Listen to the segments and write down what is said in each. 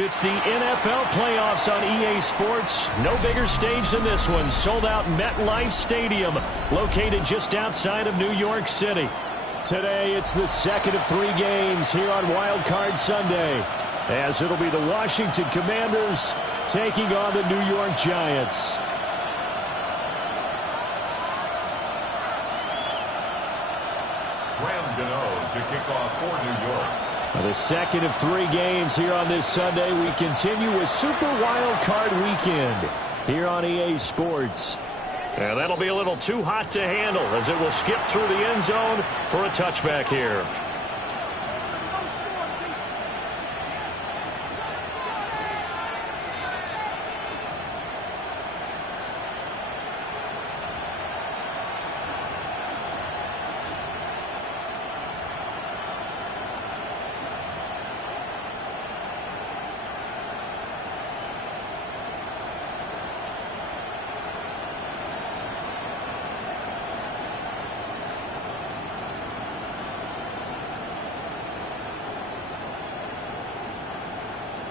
It's the NFL playoffs on EA Sports. No bigger stage than this one. Sold out MetLife Stadium, located just outside of New York City. Today, it's the second of 3 games here on Wild Card Sunday, as it'll be the Washington Commanders taking on the New York Giants. To kick off for New York. The second of 3 games here on this Sunday. We continue with Super Wild Card Weekend here on EA Sports. And that'll be a little too hot to handle as it will skip through the end zone for a touchback here.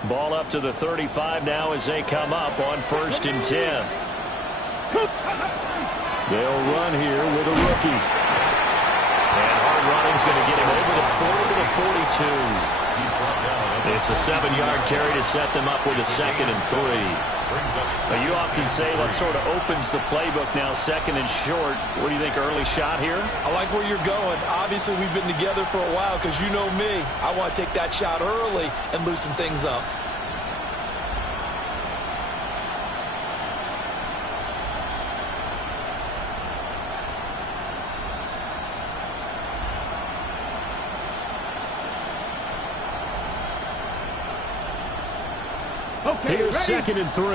Ball up to the 35 now as they come up on 1st and 10. They'll run here with a rookie. And hard running's going to get him over the 40 to the 42. It's a 7-yard carry to set them up with a 2nd and 3. Now, you often say that sort of opens the playbook now, 2nd and short. What do you think, early shot here? I like where you're going. Obviously, we've been together for a while because you know me. I want to take that shot early and loosen things up. Okay, here's ready. 2nd and 3.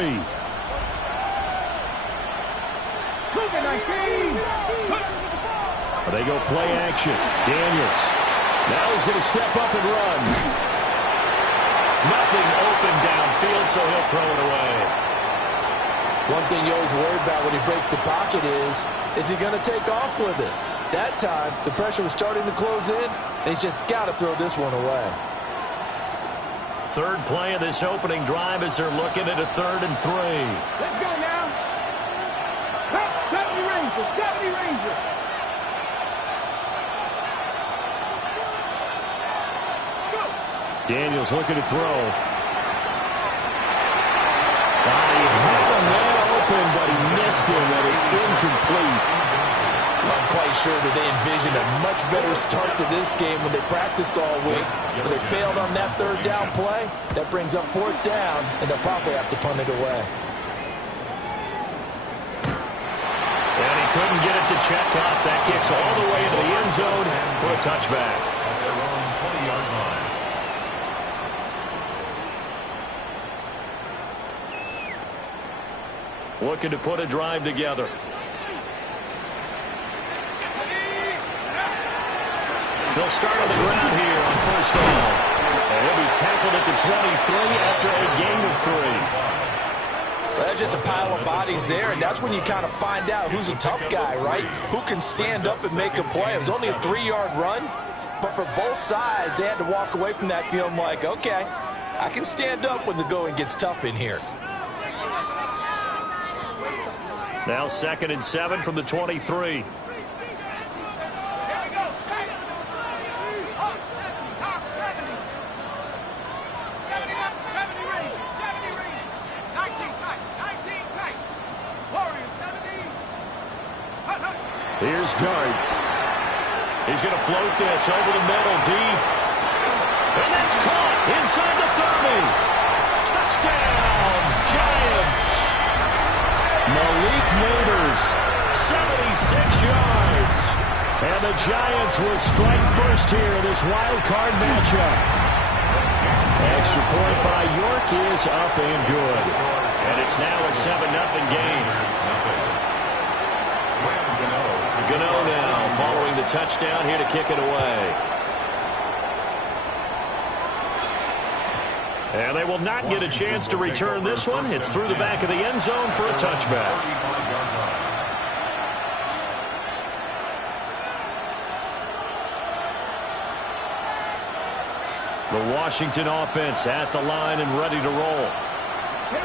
They go play action. Daniels. Now he's going to step up and run. Nothing open downfield, so he'll throw it away. One thing you always worry about when he breaks the pocket is he going to take off with it? That time, the pressure was starting to close in, and he's just got to throw this one away. Third play of this opening drive as they're looking at a 3rd and 3. Let's go now. 70 Rangers, 70 Rangers. Go. Daniels looking to throw. He had a man open, but he missed him, and it's incomplete. I'm quite sure that they envisioned a much better start to this game when they practiced all week. But they failed on that 3rd down play. That brings up 4th down, and they'll probably have to punt it away. And he couldn't get it to check up. That kicks all the way into the end zone for a touchback. At their own 20-yard line. Looking to put a drive together. They'll start on the ground here on 1st down. And he'll be tackled at the 23 after a gain of 3. Well, that's just a pile of bodies there, and that's when you kind of find out who's a tough guy, right? Who can stand up and make a play. It was only a 3-yard run, but for both sides, they had to walk away from that feeling like, okay, I can stand up when the going gets tough in here. Now 2nd and 7 from the 23. Here's Dart. He's going to float this over the middle deep. And that's caught inside the 30. Touchdown, Giants. Malik Neighbors, 76 yards. And the Giants will strike first here in this wild card matchup. Extra point by York is up and good. And it's now a 7-0 game. Gano now following the touchdown here to kick it away. And they will not get a chance to return this one. It's through the back of the end zone for a touchback. The Washington offense at the line and ready to roll.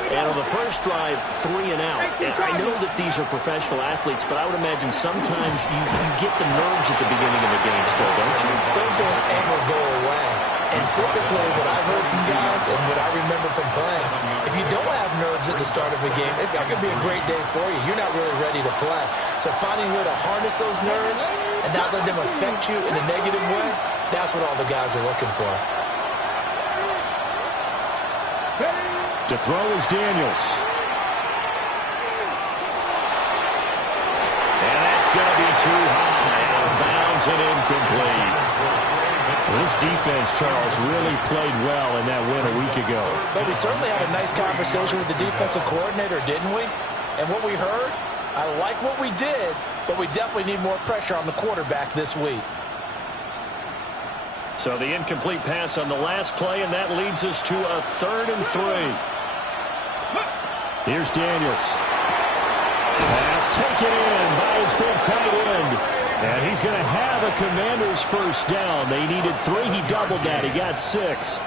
And on the first drive, 3 and out. And I know that these are professional athletes, but I would imagine sometimes you get the nerves at the beginning of a game still, don't you? Those don't ever go away. And typically what I've heard from guys and what I remember from playing, if you don't have nerves at the start of a game, it's not going to be a great day for you. You're not really ready to play. So finding a way to harness those nerves and not let them affect you in a negative way, that's what all the guys are looking for. To throw is Daniels. And that's going to be too high. Out of bounds and incomplete. This defense, Charles, really played well in that win a week ago. But we certainly had a nice conversation with the defensive coordinator, didn't we? And what we heard, I like what we did, but we definitely need more pressure on the quarterback this week. So the incomplete pass on the last play, and that leads us to a 3rd and 3. Here's Daniels. Pass taken in by his big tight end. And he's going to have a Commanders first down. They needed 3. He doubled that. He got 6.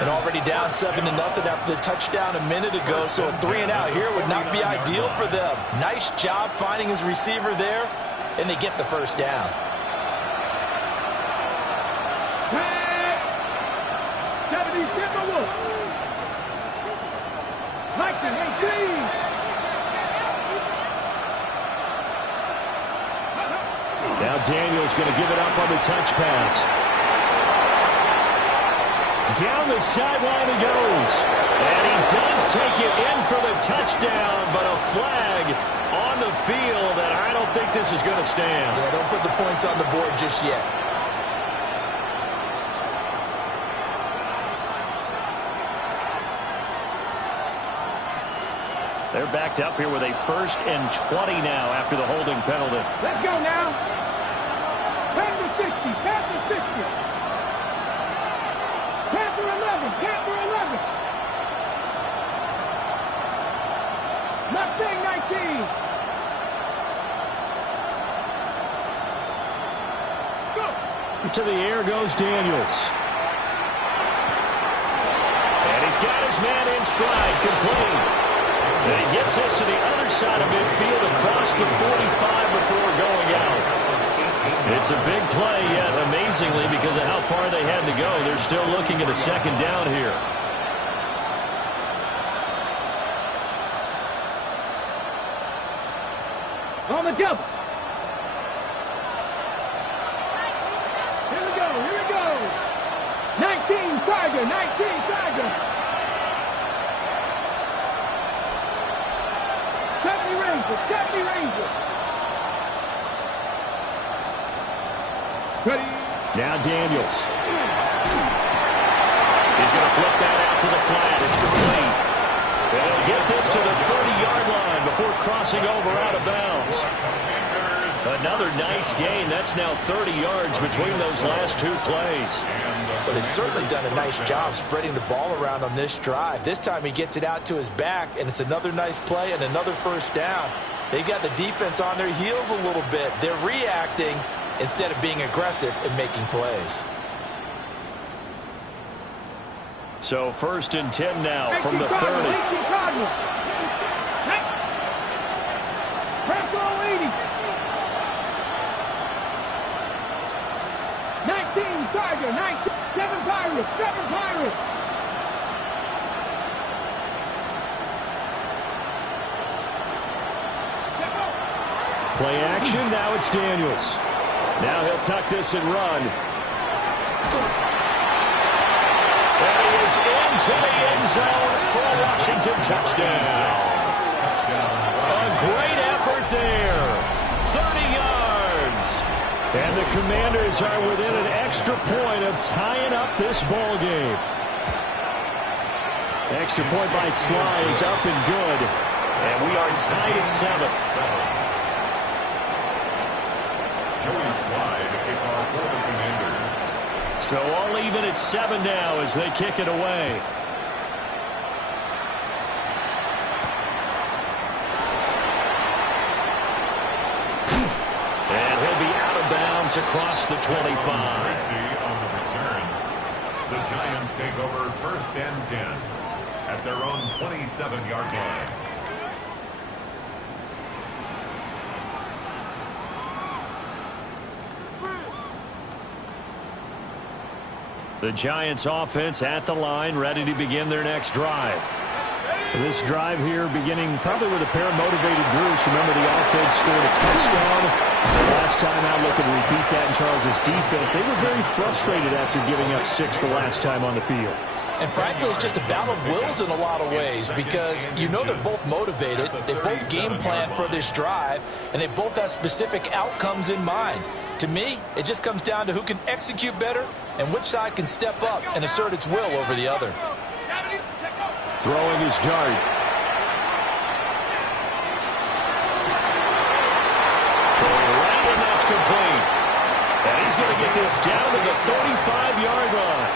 And already down 7-0 after the touchdown a minute ago. So a 3 and out here would not be ideal for them. Nice job finding his receiver there. And they get the first down. Now Daniels going to give it up on the touch pass. Down the sideline he goes. And he does take it in for the touchdown, but a flag on the field, and I don't think this is going to stand. Yeah, don't put the points on the board just yet. They're backed up here with a 1st and 20 now after the holding penalty. Let's go now. Panther 60, Panther 60. Panther 11, Panther 11. Mustang 19. Go. To the air goes Daniels. And he's got his man in stride, complete. And he gets this to the other side of midfield across the 45 before going out. It's a big play, yet amazingly, because of how far they had to go, they're still looking at a 2nd down here. On the double. Here we go, here we go. 19 Tiger, 19 Tiger. 70 Rangers, 70 Rangers. Ready. Now Daniels. He's going to flip that out to the flat. It's complete. And he'll get this to the 30-yard line before crossing over out of bounds. Another nice gain. That's now 30 yards between those last 2 plays. But he's certainly done a nice job spreading the ball around on this drive. This time he gets it out to his back, and it's another nice play and another first down. They've got the defense on their heels a little bit. They're reacting instead of being aggressive and making plays. So 1st and 10 now from the 30. 19 Tiger, 19, 7 Pirates, 7 Pirates. Play action, now it's Daniels. Now he'll tuck this and run. And he is into the end zone for a Washington touchdown. A great effort there. 30 yards. And the Commanders are within an extra point of tying up this ball game. Extra point by Sly is up and good. And we are tied at 7. Joey Sly to kick off for the Commanders. So all even at 7 now as they kick it away. And he'll be out of bounds across the 25. On the return. The Giants take over 1st and 10 at their own 27-yard line. The Giants offense at the line, ready to begin their next drive. This drive here beginning probably with a pair of motivated groups. Remember, the offense scored a touchdown. The last time out, looking to repeat that in Charles' defense. They were very frustrated after giving up 6 the last time on the field. And frankly, it's just a battle of wills in a lot of ways because you know they're both motivated. They both game plan for this drive, and they both have specific outcomes in mind. To me, it just comes down to who can execute better and which side can step up and assert its will over the other. Throwing his dart. Throwing right, and that's complete. And he's going to get this down to the 35-yard line.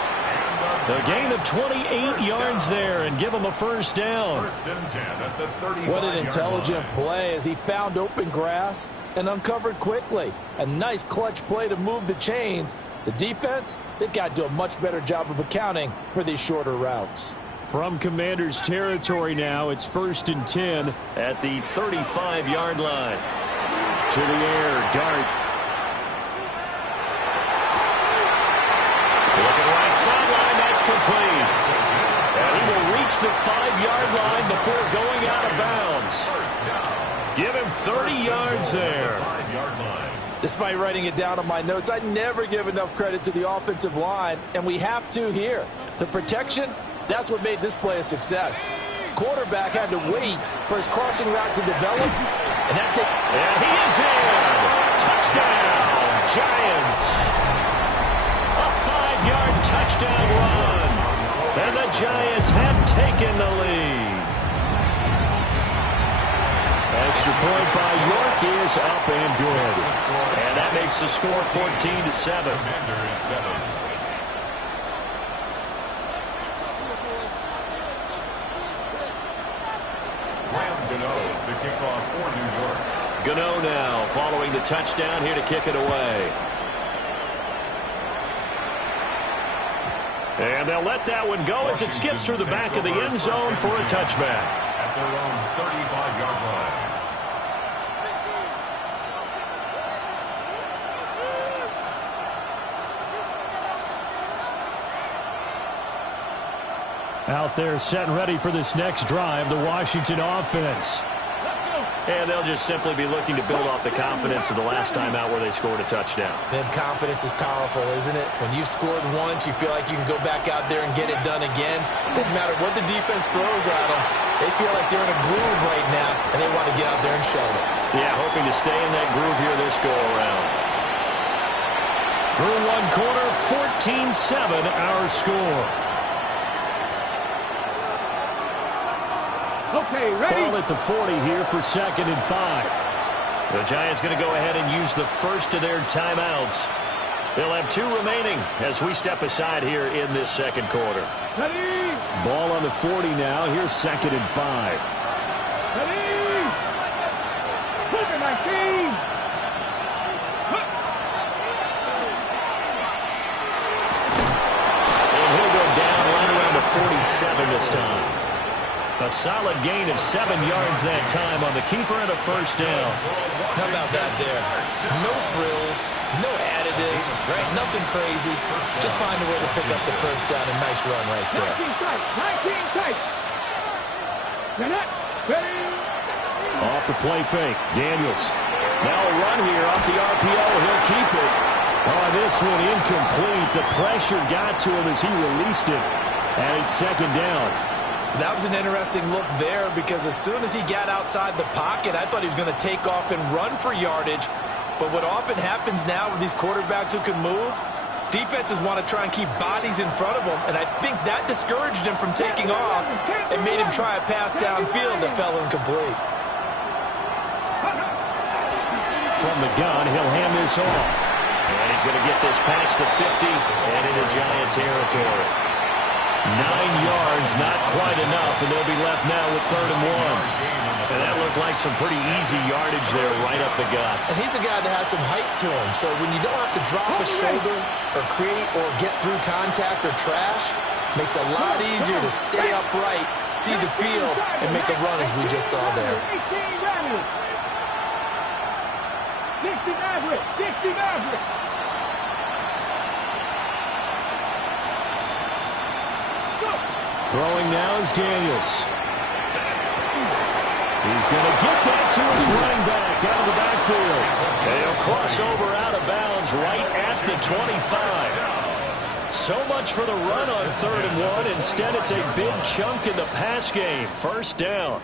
The gain of 28 yards there and give him a first down. 1st and 10 at the 35-yard What an intelligent play as he found open grass and uncovered quickly. A nice clutch play to move the chains. The defense, they've got to do a much better job of accounting for these shorter routes. From Commanders territory now, it's 1st and 10 at the 35-yard line. To the air, dart. Looking right sideline, that's complete. And he will reach the 5-yard line before going out of bounds. Give him 30 yards there. 5-yard line. Despite writing it down on my notes, I never give enough credit to the offensive line, and we have to here. The protection, that's what made this play a success. Quarterback had to wait for his crossing route to develop, and that's it. And he is in. Touchdown, Giants. A 5-yard touchdown run. And the Giants have taken the lead. Extra point by York is up and good. And that makes the score 14-7. Commanders 7. To kick off for New York. Gano now following the touchdown here to kick it away. And they'll let that one go as it skips through the back of the end zone for a touchback. At their own 35-yard line. Out there set and ready for this next drive, the Washington offense. And they'll just simply be looking to build off the confidence of the last time out where they scored a touchdown. Then confidence is powerful, isn't it? When you've scored once, you feel like you can go back out there and get it done again. Doesn't matter what the defense throws at them. They feel like they're in a groove right now, and they want to get out there and show it. Yeah, hoping to stay in that groove here this go-around. Through one quarter, 14-7 our score. Okay, ready? Ball at the 40 here for 2nd and 5. The Giants going to go ahead and use the first of their timeouts. They'll have 2 remaining as we step aside here in this second quarter. Ready? Ball on the 40 now. Here's 2nd and 5. Ready? Move it, my team! And he'll go down right around the 47 this time. A solid gain of 7 yards that time on the keeper and a first down. How about that there? No frills, no additives, right? Nothing crazy. Just find a way to pick up the first down. A nice run right there. 19 tight, 19 tight. You're not ready. Off the play fake, Daniels. Now a run here off the RPO. He'll keep it. Oh, this one incomplete. The pressure got to him as he released it. And it's 2nd down. That was an interesting look there because as soon as he got outside the pocket, I thought he was going to take off and run for yardage. But what often happens now with these quarterbacks who can move, defenses want to try and keep bodies in front of them, and I think that discouraged him from taking off and made him try a pass downfield that fell incomplete. From the gun, he'll hand this off. And he's going to get this past the 50 and into Giant territory. 9 yards, not quite enough, and they'll be left now with 3rd and 1. And that looked looked like some pretty easy yardage there right up the gut. And he's a guy that has some height to him, so when you don't have to drop a shoulder or create or get through contact or trash, makes it a lot easier to stay upright, see the field, and make a run as we just saw there. 60 average, 60 average. Throwing now is Daniels. He's going to get that to his running back out of the backfield. And he'll cross over out of bounds right at the 25. So much for the run on 3rd and 1. Instead, it's a big chunk in the pass game. First down.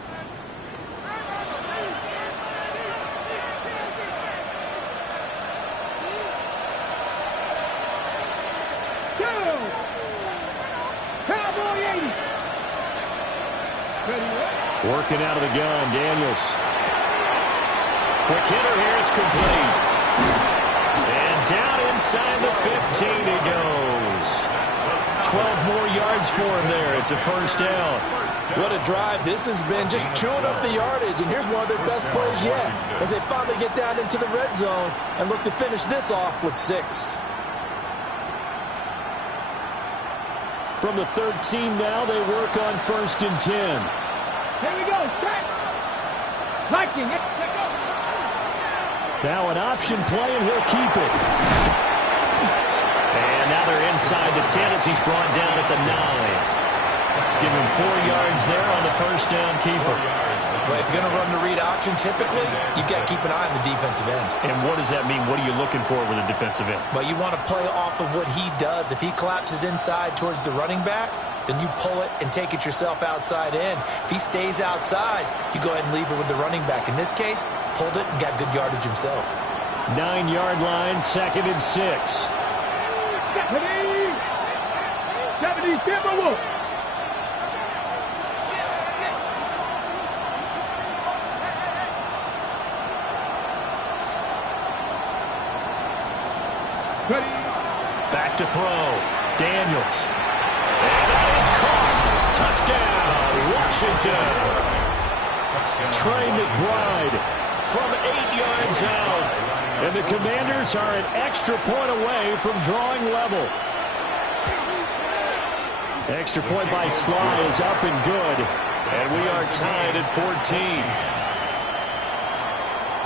Working out of the gun, Daniels. Quick hitter here, it's complete. And down inside the 15 he goes. 12 more yards for him there. It's a first down. What a drive this has been, just chewing up the yardage. And here's one of their best plays yet as they finally get down into the red zone and look to finish this off with 6. From the 13 now, they work on 1st and 10. Here we go, set. Liking it. Now an option play, and he'll keep it. And now they're inside the 10 as he's brought down at the 9. Give him 4 yards there on the first down keeper. Well, if you're going to run the read option, typically, you've got to keep an eye on the defensive end. And what does that mean? What are you looking for with a defensive end? Well, you want to play off of what he does. If he collapses inside towards the running back, then you pull it and take it yourself outside in. If he stays outside, you go ahead and leave it with the running back. In this case, pulled it and got good yardage himself. 9-yard line, 2nd and 6. 70, Timberwolves. Back to throw. Daniels. And that is caught. Touchdown, Washington. Trey McBride from 8 yards out. And the Commanders are an extra point away from drawing level. Extra point by Sly is up and good. And we are tied at 14.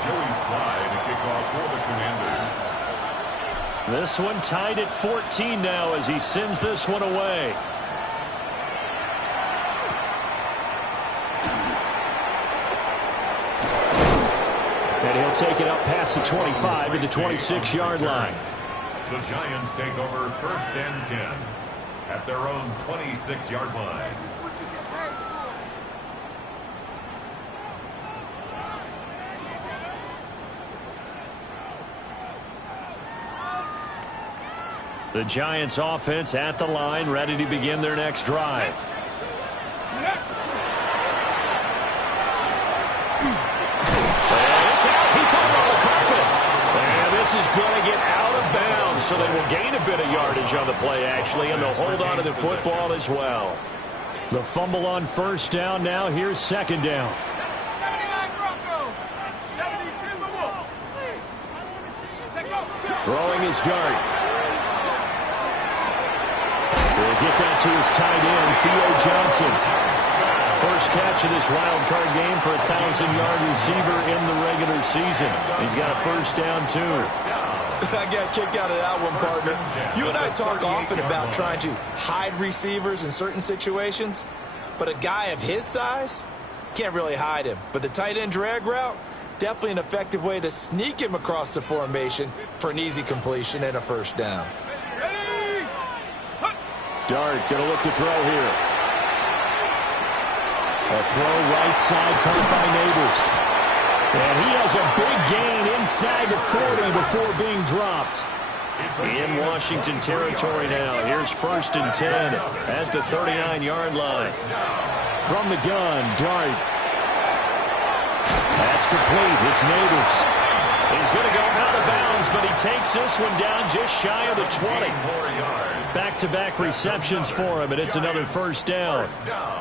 Joey Sly to kick off for the Commanders. This one tied at 14 now as he sends this one away. And he'll take it up past the 25 to the 26-yard line. The Giants take over 1st and 10 at their own 26-yard line. The Giants offense at the line, ready to begin their next drive. And it's out. He put it on the carpet. And this is going to get out of bounds, so they will gain a bit of yardage on the play, actually, and they'll hold on to the football as well. The fumble on 1st down. Now here's 2nd down. 79 Broncos. 72 Throwing his dart. He'll get that to his tight end, Theo Johnson. First catch of this wild card game for a 1,000-yard receiver in the regular season. He's got a first down, too. I got a kick out of that one, partner. You and I talk often about trying to hide receivers in certain situations, but a guy of his size can't really hide him. But the tight end drag route, definitely an effective way to sneak him across the formation for an easy completion and a first down. Dart going to look to throw here. A throw right side caught by Neighbors. And he has a big gain inside the 40 before being dropped. In Washington territory now. Here's 1st and 10 at the 39-yard line. From the gun, Dart. That's complete. It's Neighbors. He's going to go out of bounds, but he takes this one down just shy of the 20. Back-to-back receptions for him, and it's another first down.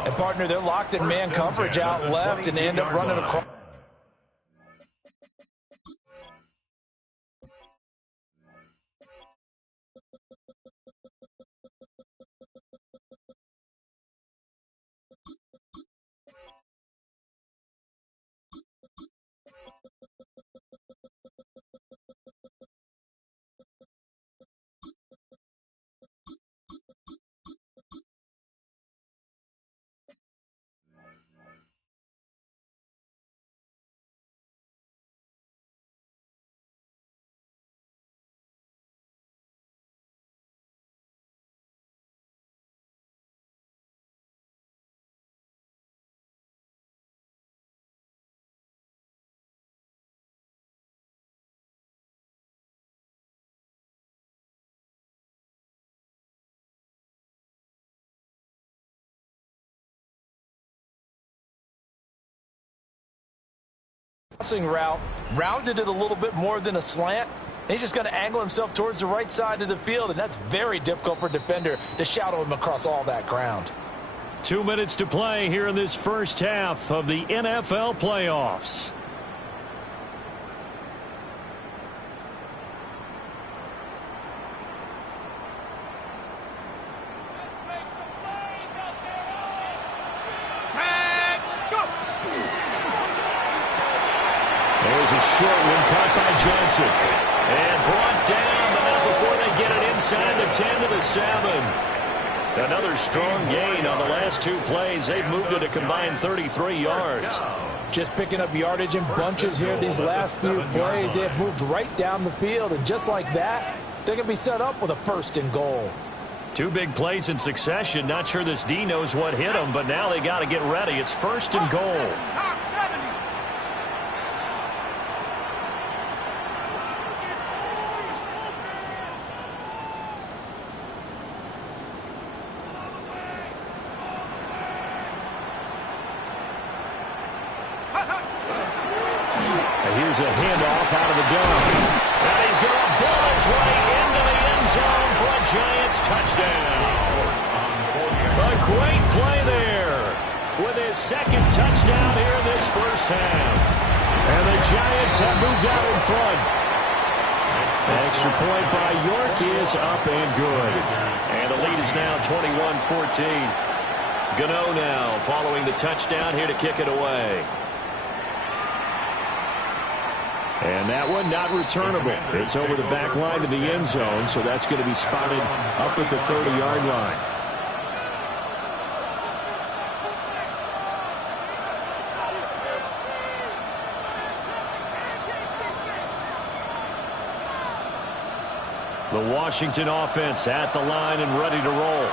And, partner, they're locked in man coverage out left, and they end up running across. crossing route, rounded it a little bit more than a slant. And he's just going to angle himself towards the right side of the field, and that's very difficult for a defender to shadow him across all that ground. 2 minutes to play here in this first half of the NFL playoffs. There's a short one caught by Johnson. And brought down, but not before they get it inside the 10 to the 7. Another strong gain on the last 2 plays. They've moved it a combined 33 yards. Just picking up yardage in bunches here these last few plays. They have moved right down the field, and just like that, they're going to be set up with a 1st and goal. 2 big plays in succession. Not sure this D knows what hit them, but now they got to get ready. It's 1st and goal. Here's a handoff out of the gun. And he's going to ball his way into the end zone for a Giants touchdown. A great play there with his 2nd touchdown here in this first half. And the Giants have moved out in front. Extra point by York is up and good. And the lead is now 21-14. Gano now following the touchdown here to kick it away. And that one not returnable. It's over the back line to the end zone, so that's going to be spotted up at the 30-yard line. The Washington offense at the line and ready to roll.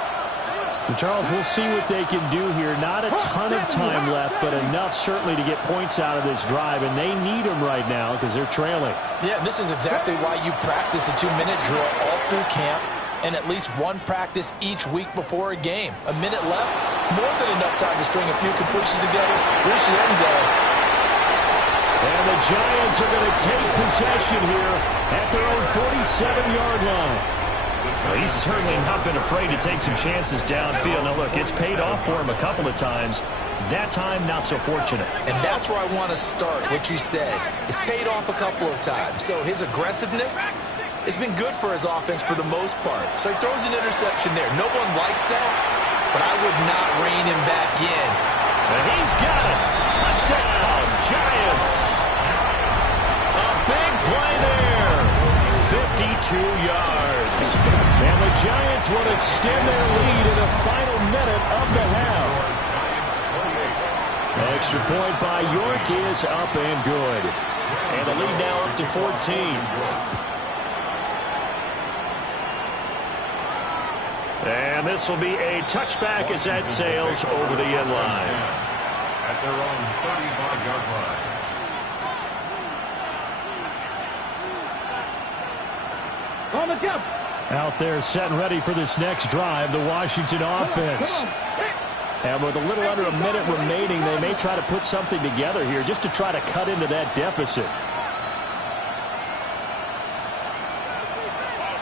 And Charles, we'll see what they can do here. Not a ton of time left, but enough certainly to get points out of this drive, and they need them right now because they're trailing. Yeah, this is exactly why you practice a 2-minute drill all through camp and at least 1 practice each week before a game. A minute left, more than enough time to string a few completions together, reach the end zone. And the Giants are going to take possession here at their own 47-yard line. Well, he's certainly not been afraid to take some chances downfield. Now, look, it's paid off for him a couple of times. That time, not so fortunate. And that's where I want to start, what you said. It's paid off a couple of times. So his aggressiveness has been good for his offense for the most part. So he throws an interception there. No one likes that, but I would not rein him back in. And he's got it. Touchdown, Giants. A big play there. 52 yards. And the Giants will extend their lead in the final minute of the half. Extra point by York is up and good. And the lead now up to 14. And this will be a touchback as that sails over the end line. At their own 35-yard line. On the jump. Out there set and ready for this next drive, the Washington offense. And with a little under a minute remaining, they may try to put something together here just to try to cut into that deficit.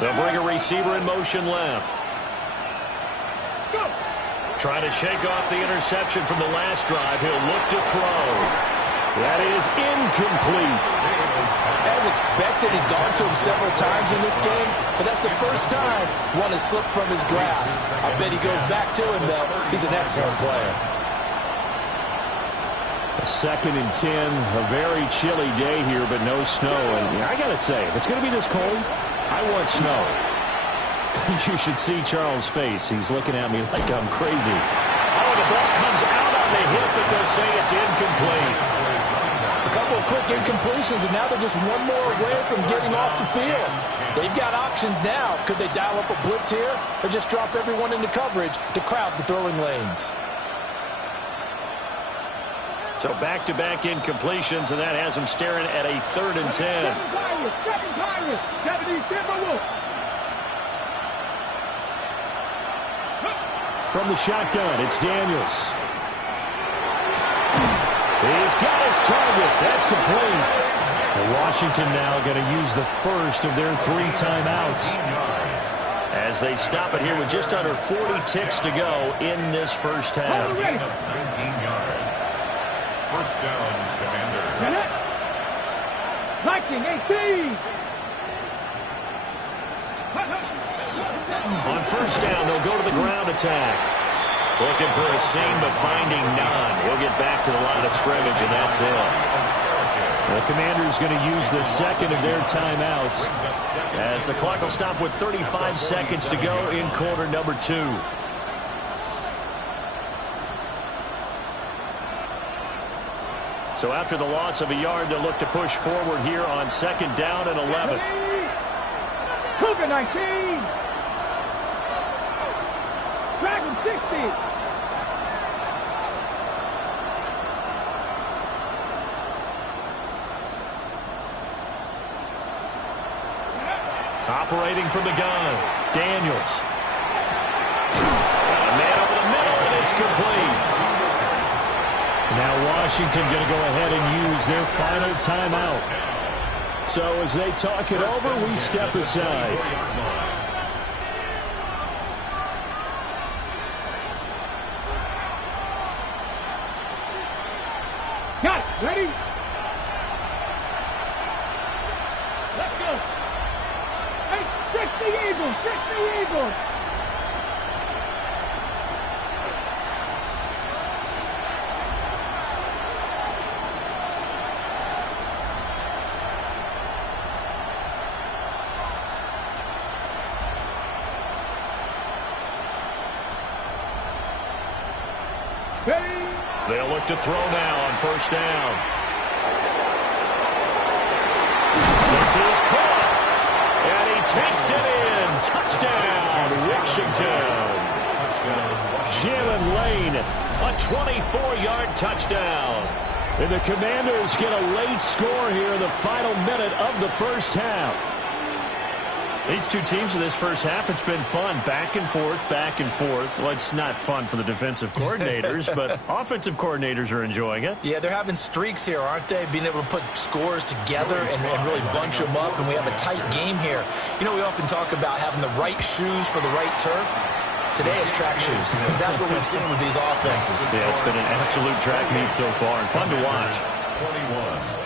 They'll bring a receiver in motion left. Trying to shake off the interception from the last drive. He'll look to throw. That is incomplete. As expected, he's gone to him several times in this game, but that's the first time one has slipped from his grasp. I bet he goes back to him, though. He's an excellent player. A 2nd and 10, a very chilly day here, but no snow. And I got to say, if it's going to be this cold, I want snow. You should see Charles' face. He's looking at me like I'm crazy. Oh, the ball comes out on the hip, but they'll say it's incomplete. A couple of quick incompletions, and now they're just one more away from getting off the field. They've got options now. Could they dial up a blitz here or just drop everyone into coverage to crowd the throwing lanes? So back-to-back incompletions, and that has them staring at a 3rd and 10. From the shotgun, it's Daniels. He's got his target. That's complete. Well, Washington now going to use the first of their 3 timeouts as they stop it here with just under 40 ticks to go in this first half. 19 yards. First down, Commanders. Liking 18. On first down, they'll go to the ground attack. Looking for a seam, but finding none. He'll get back to the line of scrimmage, and that's it. The Commanders going to use the second of their timeouts as the clock will stop with 35 seconds to go in quarter number 2. So after the loss of a yard, they'll look to push forward here on second down and 11. Cougar 19. Dragon 60. Operating from the gun, Daniels. Got a man over the middle, and it's complete. Now Washington going to go ahead and use their final timeout. So as they talk it over, we step aside. Got it. Ready? Let's go. Hey, 60 Eagles. 60 Eagles. They'll look to throw now on first down. This is caught. And he takes it in. Touchdown, Washington. Jalen Lane. A 24-yard touchdown. And the Commanders get a late score here in the final minute of the first half. These two teams in this first half, it's been fun. Back and forth, back and forth. Well, it's not fun for the defensive coordinators, but offensive coordinators are enjoying it. Yeah, they're having streaks here, aren't they? Being able to put scores together and really bunch them up, and we have a tight game here. You know, we often talk about having the right shoes for the right turf. Today is track shoes. That's what we've seen with these offenses. Yeah, it's been an absolute track meet so far and fun to watch. 21.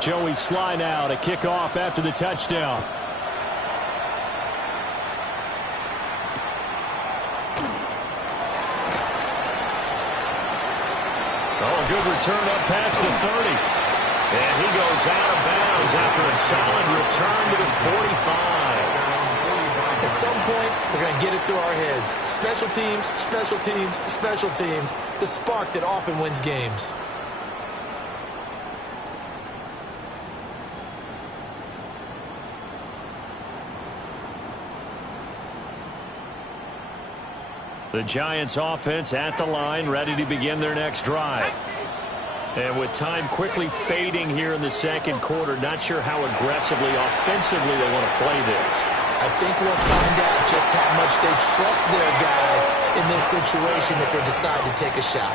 Joey Sly now to kick off after the touchdown. Oh, good return up past the 30. And he goes out of bounds after a solid return to the 45. At some point, we're going to get it through our heads. Special teams, special teams, special teams. The spark that often wins games. The Giants offense at the line, ready to begin their next drive. And with time quickly fading here in the second quarter, not sure how aggressively, offensively they want to play this. I think we'll find out just how much they trust their guys in this situation if they decide to take a shot.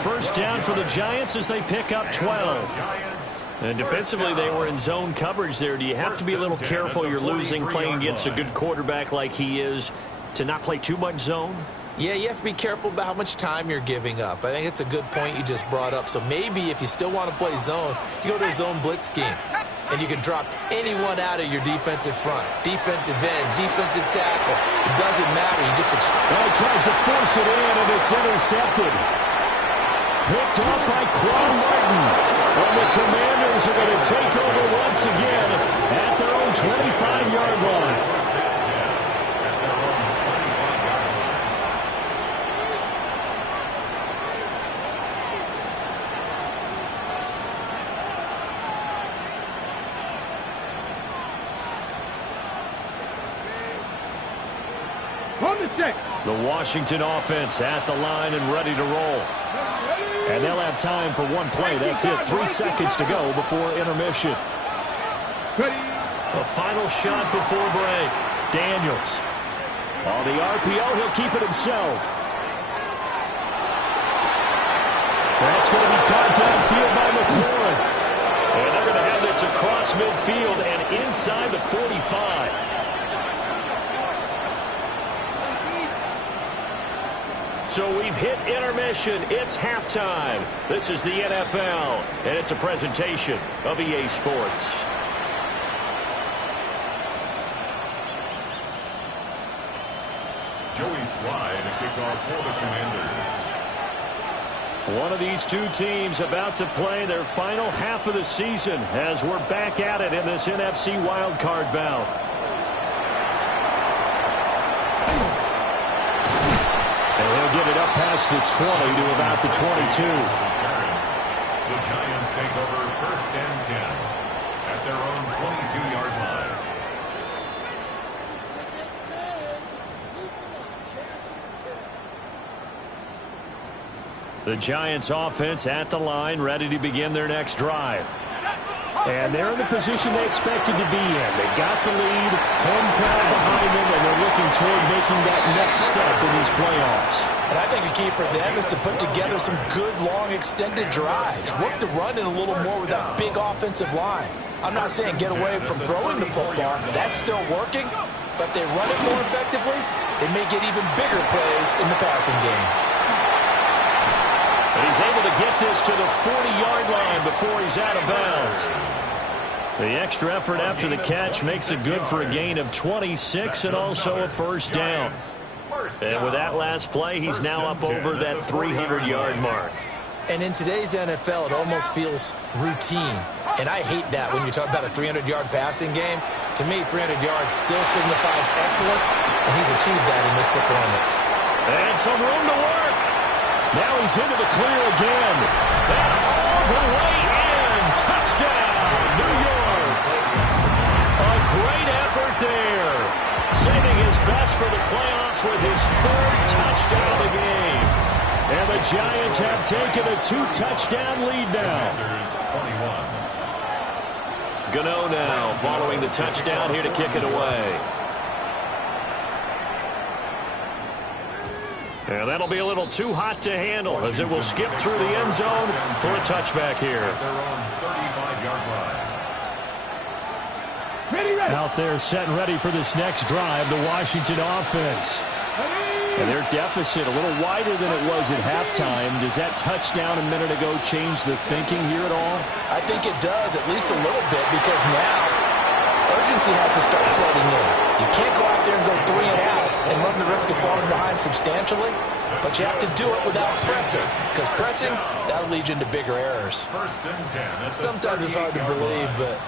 First down for the Giants as they pick up 12. And defensively, they were in zone coverage there. Do you have to be a little careful? You're losing playing against a good quarterback like he is to not play too much zone? Yeah, you have to be careful about how much time you're giving up. I think it's a good point you just brought up. So maybe if you still want to play zone, you go to a zone blitz scheme. And you can drop anyone out of your defensive front. Defensive end, defensive tackle. It doesn't matter. You just... Well, he tries to force it in, and it's intercepted. Picked off by Quan Martin. And the Commanders are going to take over once again at their own 25-yard line. On the check. The Washington offense at the line and ready to roll. Ready? And they'll have time for one play. That's it. 3 seconds to go before intermission. A final shot before break. Daniels. On the RPO, he'll keep it himself. That's going to be caught downfield by McLaurin. And they're going to have this across midfield and inside the 45. So we've hit intermission. It's halftime. This is the NFL, and it's a presentation of EA Sports. Joey Slye to kick off for the Commanders. One of these two teams about to play their final half of the season as we're back at it in this NFC wildcard bout. And he'll get it up past the 20 to about the 22. The Giants take over 1st and 10 at their own 22-yard line. The Giants offense at the line, ready to begin their next drive. And they're in the position they expected to be in. They've got the lead, home crowd behind them, and they're looking toward making that next step in these playoffs. And I think the key for them is to put together some good, long, extended drives. Work the run in a little more with that big offensive line. I'm not saying get away from throwing the football. That's still working. But they run it more effectively, they may get even bigger plays in the passing game. And he's able to get this to the 40-yard line before he's out of bounds. The extra effort after the catch makes it good for a gain of 26 and also a first down. And with that last play, he's now up over that 300-yard mark. And in today's NFL, it almost feels routine. And I hate that when you talk about a 300-yard passing game. To me, 300 yards still signifies excellence, and he's achieved that in this performance. And some room to work. Now he's into the clear again. And all the way in. Touchdown, New York. A great effort there. Saving his best for the playoffs with his 3rd touchdown of the game. And the Giants have taken a 2-touchdown lead now. Gano now following the touchdown here to kick it away. And that'll be a little too hot to handle as it will skip through the end zone for a touchback here. Out there set and ready for this next drive, the Washington offense. And their deficit a little wider than it was at halftime. Does that touchdown a minute ago change the thinking here at all? I think it does, at least a little bit, because now urgency has to start setting in. You can't go out there and go 3 and out and run the risk of falling behind substantially, but you have to do it without pressing, because pressing, that'll lead you into bigger errors. Sometimes it's hard to believe, but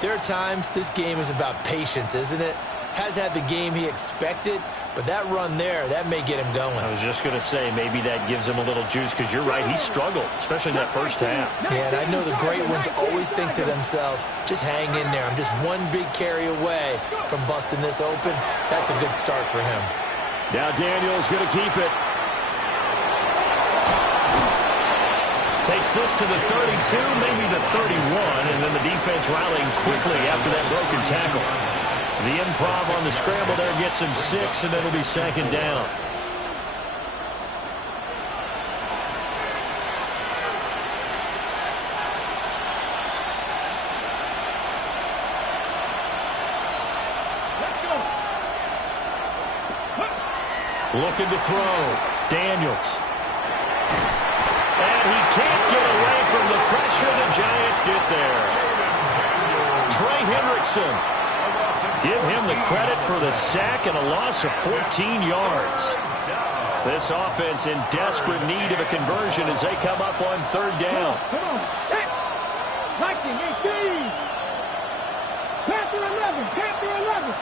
there are times this game is about patience, isn't it? Has had the game he expected, but that run there, that may get him going. I was just going to say, maybe that gives him a little juice, because you're right, he struggled, especially in that first half. Yeah, and I know the great ones always think to themselves, just hang in there. I'm just one big carry away from busting this open. That's a good start for him. Now Daniels going to keep it. Takes this to the 32, maybe the 31, and then the defense rallying quickly after that broken tackle. The improv on the scramble there gets him 6, and it'll be 2nd down. Looking to throw. Daniels. And he can't get away from the pressure. The Giants get there. Trey Hendrickson. Give him the credit for the sack and a loss of 14 yards. This offense in desperate need of a conversion as they come up on 3rd down. Come on. Hey. Lightning, 18. Panther 11. Panther 11.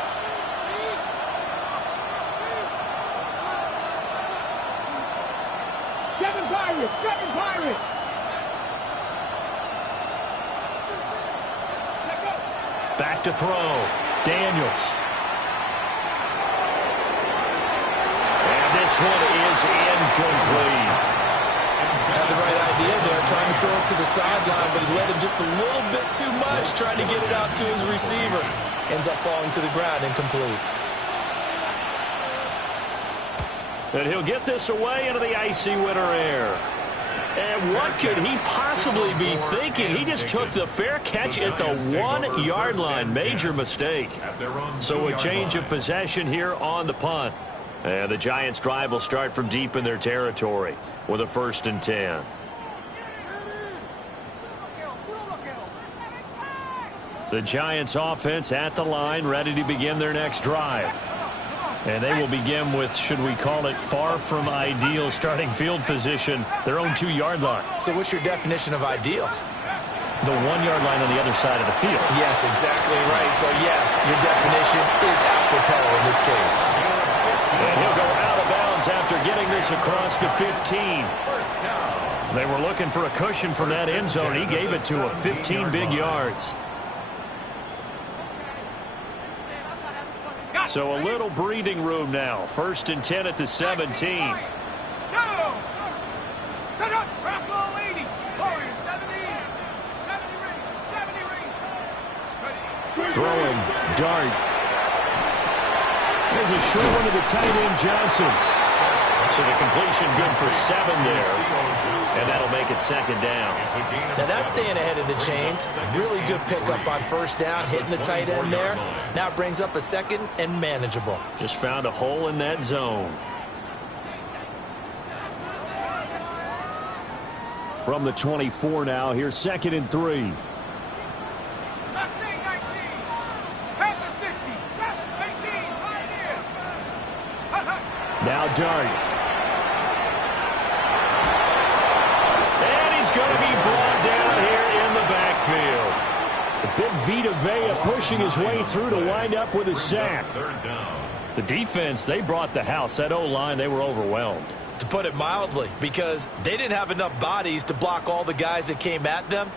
Seven Pirates. 7 Pirates. Back to throw. Daniels. And this one is incomplete. Had the right idea there, trying to throw it to the sideline, but he led him just a little bit too much, trying to get it out to his receiver. Ends up falling to the ground, incomplete. And he'll get this away into the icy winter air. And what could he possibly be thinking? He just took the fair catch at the 1-yard line. Major mistake. So a change of possession here on the punt. And the Giants' drive will start from deep in their territory with a 1st and 10. The Giants' offense at the line, ready to begin their next drive. And they will begin with, should we call it, far from ideal starting field position, their own 2-yard line. So what's your definition of ideal? The 1-yard line on the other side of the field. Yes, exactly right. So, yes, your definition is apropos in this case. And he'll go out of bounds after getting this across the 15. They were looking for a cushion from that end zone. He gave it to him, 15 big yards. So a little breathing room now. 1st and 10 at the 17. Throwing, dart. There's a short one to the tight end, Johnson. So the completion good for 7 there. And that'll make it 2nd down. Now that's staying ahead of the chains. Really good pickup on 1st down, hitting the tight end there. Now it brings up a 2nd and manageable. Just found a hole in that zone. From the 24 now, here's 2nd and 3. Now Dart. And he's going to be brought down here in the backfield. Big Vita Vea pushing his way through to wind up with a sack. The defense, they brought the house. That O-line, they were overwhelmed. To put it mildly, because they didn't have enough bodies to block all the guys that came at them.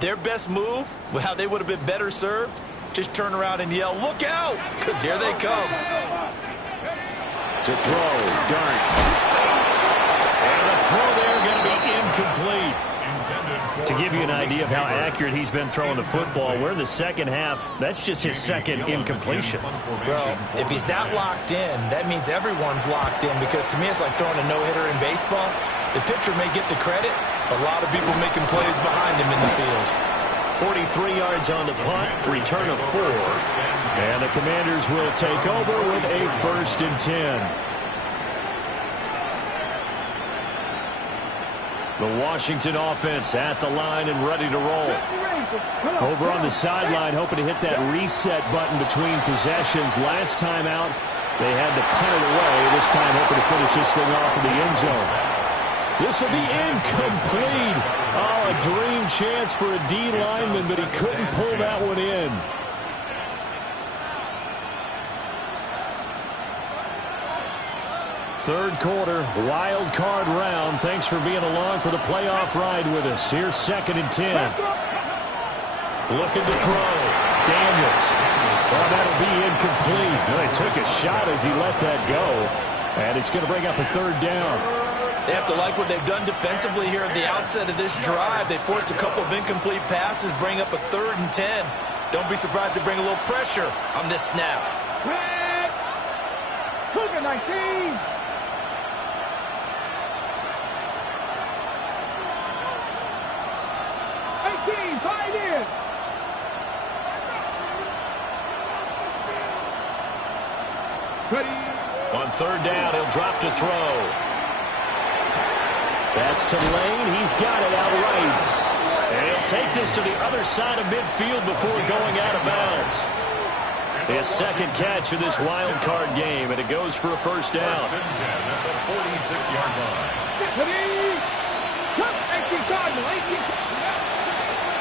Their best move, how they would have been better served, just turn around and yell, "Look out!" because here they come. To throw, Dart. And the throw there going to be incomplete. To give you an idea of how accurate he's been throwing the football, we're in the 2nd half. That's just his 2nd incompletion. Well, if he's that locked in, that means everyone's locked in, because to me it's like throwing a no-hitter in baseball. The pitcher may get the credit, but a lot of people making plays behind him in the field. 43 yards on the punt, return of 4. And the Commanders will take over with a 1st and 10. The Washington offense at the line and ready to roll. Over on the sideline, hoping to hit that reset button between possessions. Last time out, they had to punt it away. This time, hoping to finish this thing off in the end zone. This will be incomplete. Oh, a dream chance for a D lineman, but he couldn't pull that one in. Third quarter, wild card round. Thanks for being along for the playoff ride with us. Here's 2nd and 10. Looking to throw. Daniels. Oh, that'll be incomplete. Well, he took a shot as he let that go. And it's going to bring up a 3rd down. They have to like what they've done defensively here at the outset of this drive. They forced a couple of incomplete passes, bring up a 3rd and 10. Don't be surprised to bring a little pressure on this snap. Red. Cougar 19. On 3rd down, he'll drop to throw. That's to Lane. He's got it outright. And he'll take this to the other side of midfield before going out of bounds. His 2nd catch of this wild card game, and it goes for a 1st down.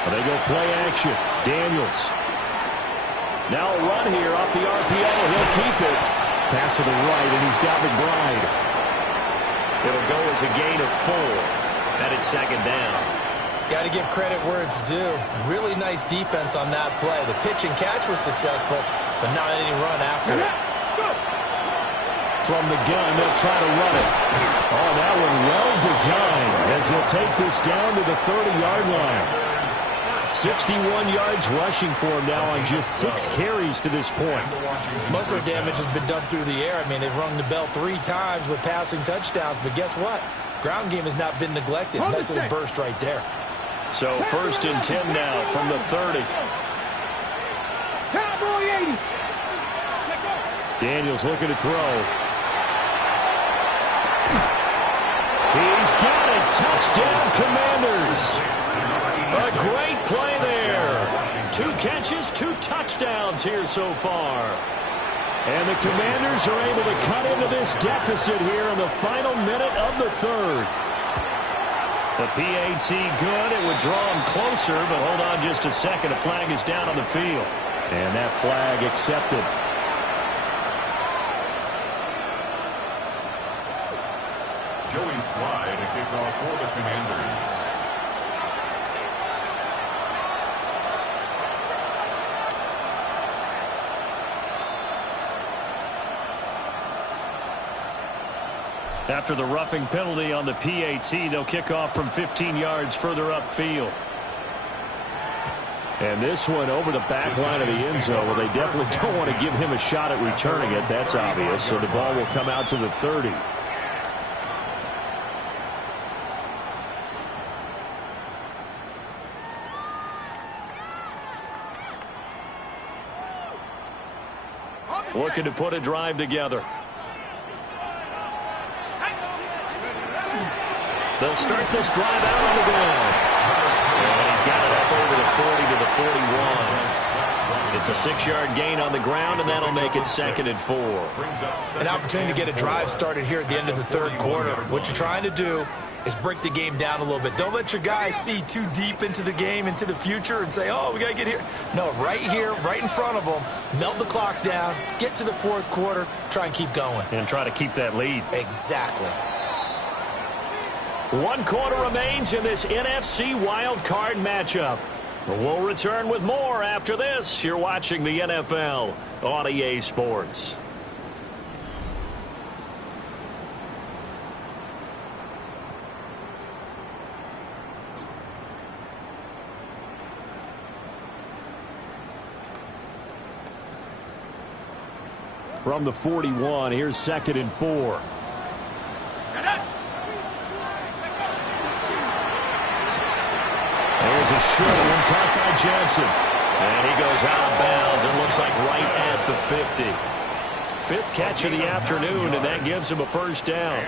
They go play action. Daniels. Now a run here off the RPO. He'll keep it. Pass to the right, and he's got McBride. It'll go as a gain of 4. And it's 2nd down. Got to give credit where it's due. Really nice defense on that play. The pitch and catch was successful, but not any run after it. From the gun, they'll try to run it. Oh, that one well designed as he'll take this down to the 30-yard line. 61 yards rushing for him now on just 6 carries to this point. Muscle damage has been done through the air. I mean, they've rung the bell 3 times with passing touchdowns, but guess what? Ground game has not been neglected. Nice little burst right there. So 1st and 10 now from the 30. Cowboy 80. Daniels looking to throw. He's got it. Touchdown, Commanders. A great play there. 2 catches, 2 touchdowns here so far. And the Commanders are able to cut into this deficit here in the final minute of the 3rd. The PAT good. It would draw him closer, but hold on just a second. A flag is down on the field. And that flag accepted. Joey Slye to kick off for the Commanders. After the roughing penalty on the PAT, they'll kick off from 15 yards further upfield. And this one over the back line of the end zone. Well, they definitely don't want to give him a shot at returning it. That's obvious. So the ball will come out to the 30. Looking to put a drive together. They'll start this drive out on the ground. And he's got it up over the 40 to the 41. It's a 6-yard gain on the ground, and that'll make it 2nd and 4. An opportunity to get a drive started here at the end of the 3rd quarter. What you're trying to do is break the game down a little bit. Don't let your guys see too deep into the game, into the future, and say, oh, we got to get here. No, right here, right in front of them, melt the clock down, get to the 4th quarter, try and keep going. And try to keep that lead. Exactly. 1 quarter remains in this NFC Wild Card matchup. We'll return with more after this. You're watching the NFL on EA Sports. From the 41, here's 2nd and 4. There's a short one caught by Johnson. And he goes out of bounds. It looks like right at the 50. 5th catch of the afternoon, and that gives him a 1st down.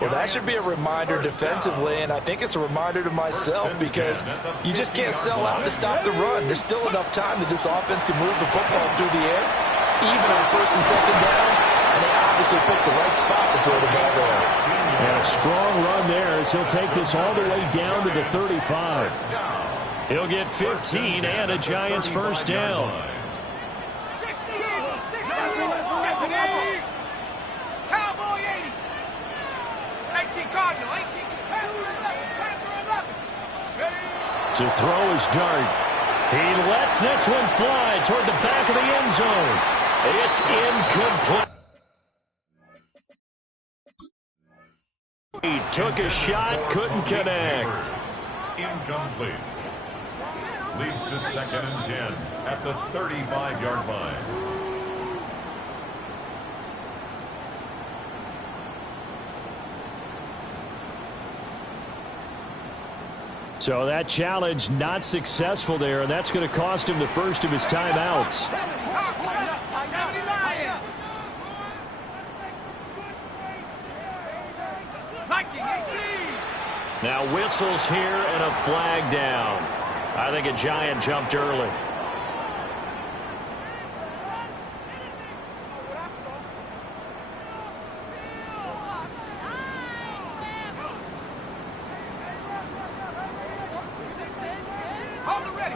Well, that should be a reminder defensively, and I think it's a reminder to myself because you just can't sell out to stop the run. There's still enough time that this offense can move the football through the air, even on 1st and 2nd downs, and they obviously picked the right spot to throw the ball there. And a strong run there as he'll take this all the way down to the 35. He'll get 15 and a Giants 1st down. Cowboy 80. 18 Cardinal. 18. To throw his dart. He lets this one fly toward the back of the end zone. It's incomplete. He took a shot, couldn't connect. Incomplete. Leads to 2nd and 10 at the 35-yard line. So that challenge not successful there, and that's going to cost him the 1st of his timeouts. Now whistles here and a flag down. I think a Giant jumped early.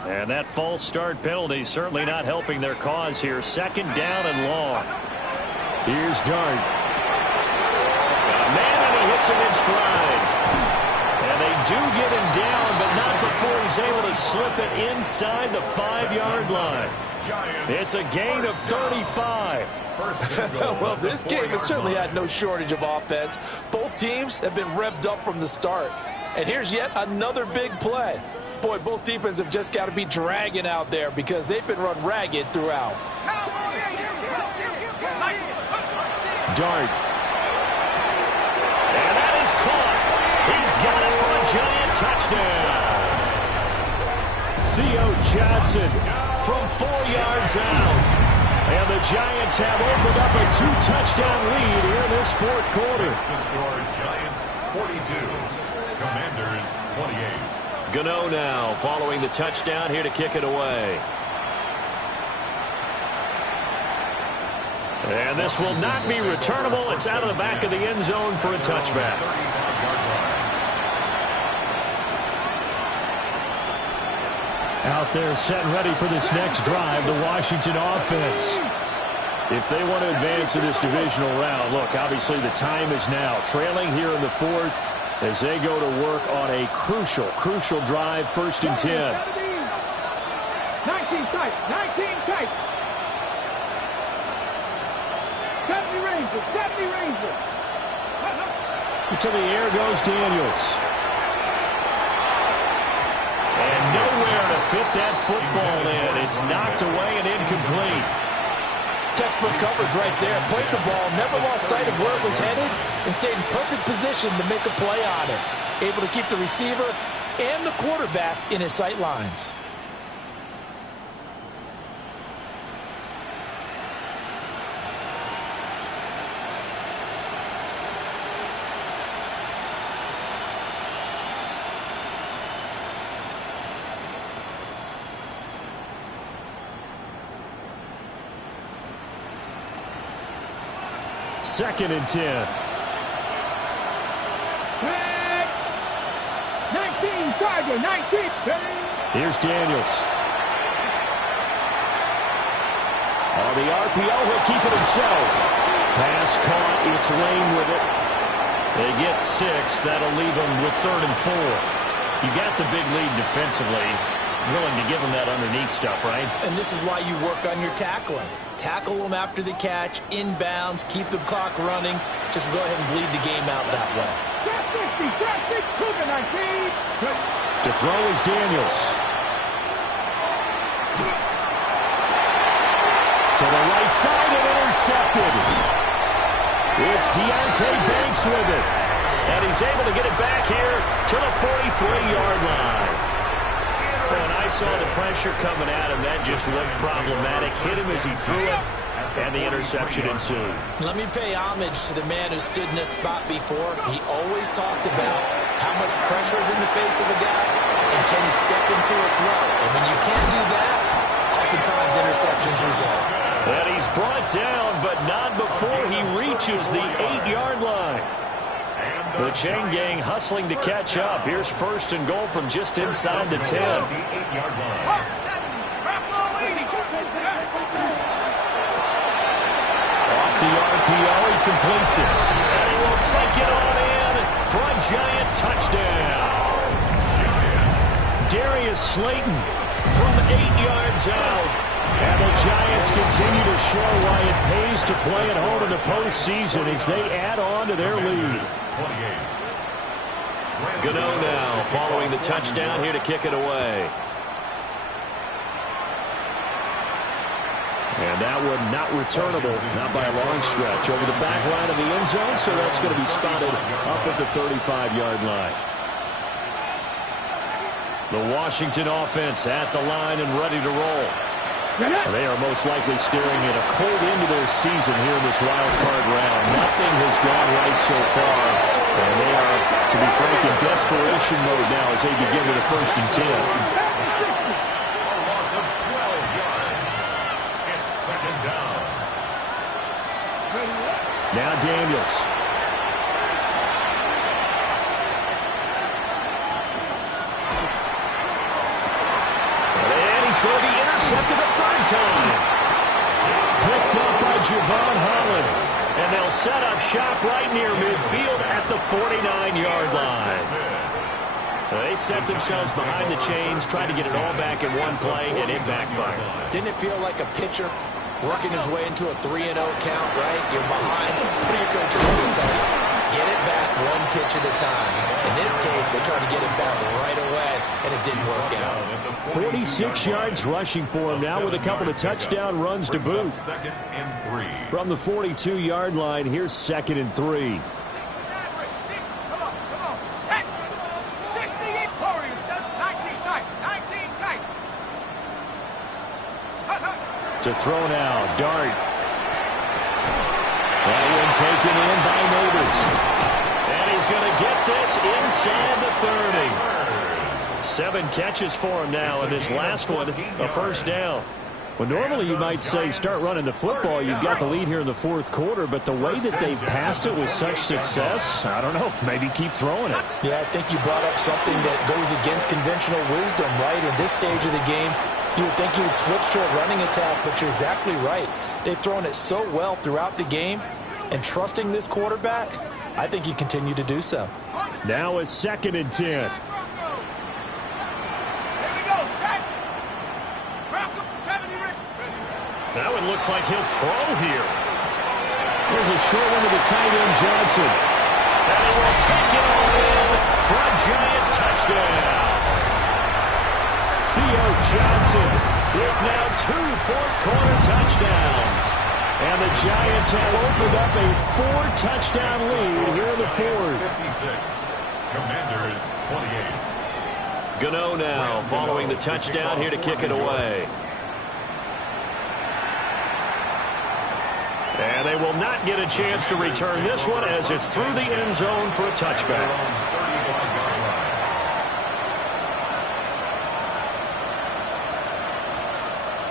And that false start penalty certainly not helping their cause here. 2nd down and long. Here's Dart. Man, and he hits him in stride. And they do get him down, but not before he's able to slip it inside the 5-yard line. It's a gain of 35. Well, this game has certainly had no shortage of offense. Both teams have been revved up from the start. And here's yet another big play. Boy, both defenses have just got to be dragging out there because they've been run ragged throughout. Dart. And that is caught. He's got it for a giant touchdown. Theo Johnson from 4 yards out. And the Giants have opened up a 2-touchdown lead here in this fourth quarter. The score, Giants 42, Commanders 28. Gano now following the touchdown here to kick it away. And this will not be returnable. It's out of the back of the end zone for a touchback. Out there set and ready for this next drive, the Washington offense. If they want to advance in this divisional round, look, obviously the time is now. Trailing here in the fourth as they go to work on a crucial drive, 1st and 10. 19 tight, 19 tight. 70 Rangers, 70 Rangers. To the air goes Daniels. And nowhere to fit that football in. It's knocked away and incomplete. Textbook coverage right there. Played the ball, never lost sight of where it was headed, and stayed in perfect position to make a play on it. Able to keep the receiver and the quarterback in his sight lines. Second and 10. 19, Tiger, 19. Here's Daniels. On the RPO, he'll keep it himself. Pass caught. It's Lane with it. They get 6. That'll leave them with 3rd and 4. You got the big lead defensively. Willing to give them that underneath stuff, right? And this is why you work on your tackling. Tackle them after the catch, inbounds, keep the clock running. Just go ahead and bleed the game out that way. To throw is Daniels. To the right side and intercepted. It's Deontay Banks with it. And he's able to get it back here to the 43-yard line. And I saw the pressure coming at him. That just looked problematic. Hit him as he threw it, and the interception ensued. Let me pay homage to the man who stood in this spot before. He always talked about how much pressure is in the face of a guy, and can he step into a throw. And when you can't do that, oftentimes interceptions result. And he's brought down, but not before he reaches the 8-yard line. The chain gang hustling to catch up. Here's 1st and goal from just inside the 10. The 8-yard line. Off the RPO, he completes it. And he will take it on in for a giant touchdown. Darius Slayton from 8 yards out. And the Giants continue to show why it pays to play at home in the postseason as they add on to their lead. Gano now following the touchdown here to kick it away. And that one not returnable, not by a long stretch. Over the back line of the end zone, so that's going to be spotted up at the 35-yard line. The Washington offense at the line and ready to roll. They are most likely staring at a cold end to their season here in this wild card round. Nothing has gone right so far, and they are, to be frank, in desperation mode now as they begin with a 1st and 10. A loss of 12 yards. It's 2nd down. Now Daniels. And he's going to be intercepted a 3rd time. Picked up by Javon Holland. And they'll set up shop right near midfield at the 49-yard line. They set themselves behind the chains, tried to get it all back in one play, and it backfired. Didn't it feel like a pitcher working his way into a 3-0 count, right? You're behind. What do your coaches always tell you? Get it back one pitch at a time. In this case, they tried to get it back right away, and it didn't work out. 46 yards rushing for him now with a couple of touchdown runs to boot. Second and 3. From the 42-yard line, here's 2nd and 3. To throw now, Dart. That one taken in by Neighbors. And he's going to get this inside the 30. 7 catches for him now, and this last one, a first down. Well, normally you might say start running the football. You've got the lead here in the 4th quarter, but the way that they've passed it with such success, I don't know, maybe keep throwing it. Yeah, I think you brought up something that goes against conventional wisdom, right? In this stage of the game, you would think you would switch to a running attack, but you're exactly right. They've thrown it so well throughout the game, and trusting this quarterback, I think you continue to do so. Now it's 2nd and 10. That one looks like he'll throw here. There's a short one to the tight end, Johnson. And he will take it all in for a giant touchdown. Theo Johnson with now 2 fourth-quarter touchdowns. And the Giants have opened up a 4-touchdown lead here in the 4th. 56. Commanders 28. Gano now following the touchdown here to kick it away. And they will not get a chance to return this one as it's through the end zone for a touchback.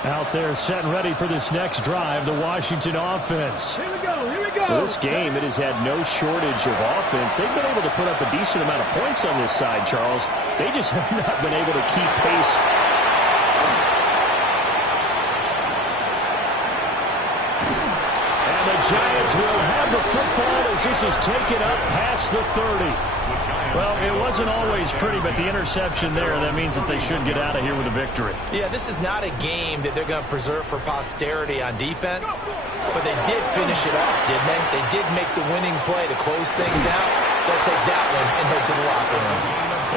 Out there set and ready for this next drive, the Washington offense. Here we go, here we go. This game, it has had no shortage of offense. They've been able to put up a decent amount of points on this side, Charles. They just have not been able to keep pace. And the Giants will have the football as this is taken up past the 30. Well, it wasn't always pretty, but the interception there, that means that they should get out of here with a victory. Yeah, this is not a game that they're going to preserve for posterity on defense, but they did finish it off, didn't they? They did make the winning play to close things out. They'll take that one and head to the locker room.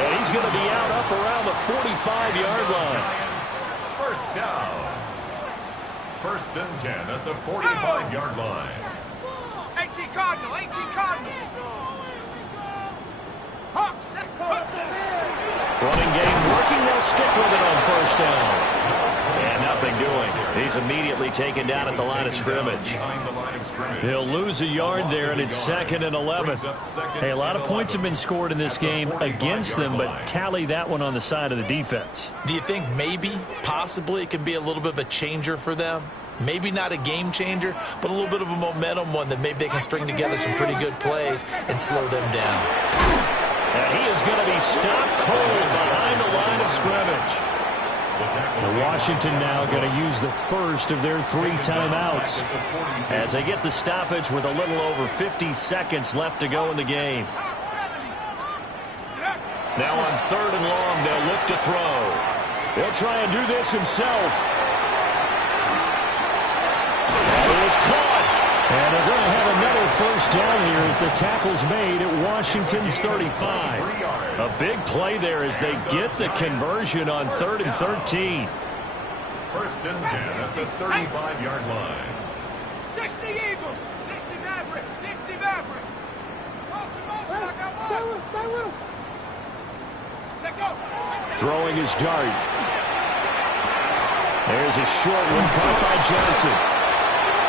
And he's going to be out up around the 45-yard line. First down. 1st and 10 at the 45-yard line. 18 Cardinal, 18 Cardinal. Running game working. They'll stick with it on first down. And nothing doing. He's immediately taken down at the line of scrimmage. He'll lose a yard there, and it's 2nd and 11. Hey, a lot of points have been scored in this game against them, but tally that one on the side of the defense. Do you think maybe, possibly, it can be a little bit of a changer for them? Maybe not a game changer, but a little bit of a momentum one that maybe they can string together some pretty good plays and slow them down. And he is going to be stopped cold behind the line of scrimmage. Washington now going to use the first of their 3 timeouts as they get the stoppage with a little over 50 seconds left to go in the game. Now on 3rd and long, they'll look to throw. He'll try and do this himself. That is caught. And they're going to have another first down here as the tackle's made at Washington's 35. A big play there as they get the conversion on 3rd and 13. 1st and 10 at the 35-yard line. 60 Eagles, 60 Mavericks, 60 Mavericks. Motion, I got one. Stay with him. Take off. Throwing his dart. There's a short one caught by Johnson.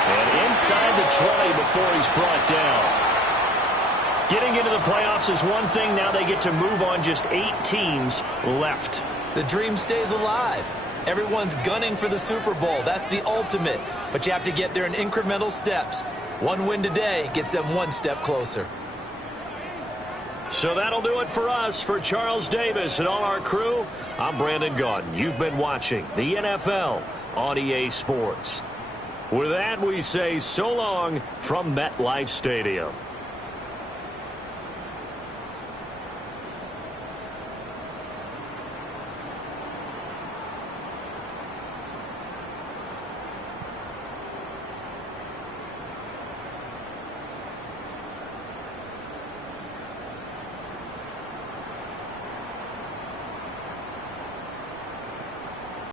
And inside the 20 before he's brought down. Getting into the playoffs is one thing. Now they get to move on. Just 8 teams left. The dream stays alive. Everyone's gunning for the Super Bowl. That's the ultimate. But you have to get there in incremental steps. One win today gets them one step closer. So that'll do it for us. For Charles Davis and all our crew, I'm Brandon Gaudin. You've been watching the NFL on EA Sports. With that, we say so long from MetLife Stadium.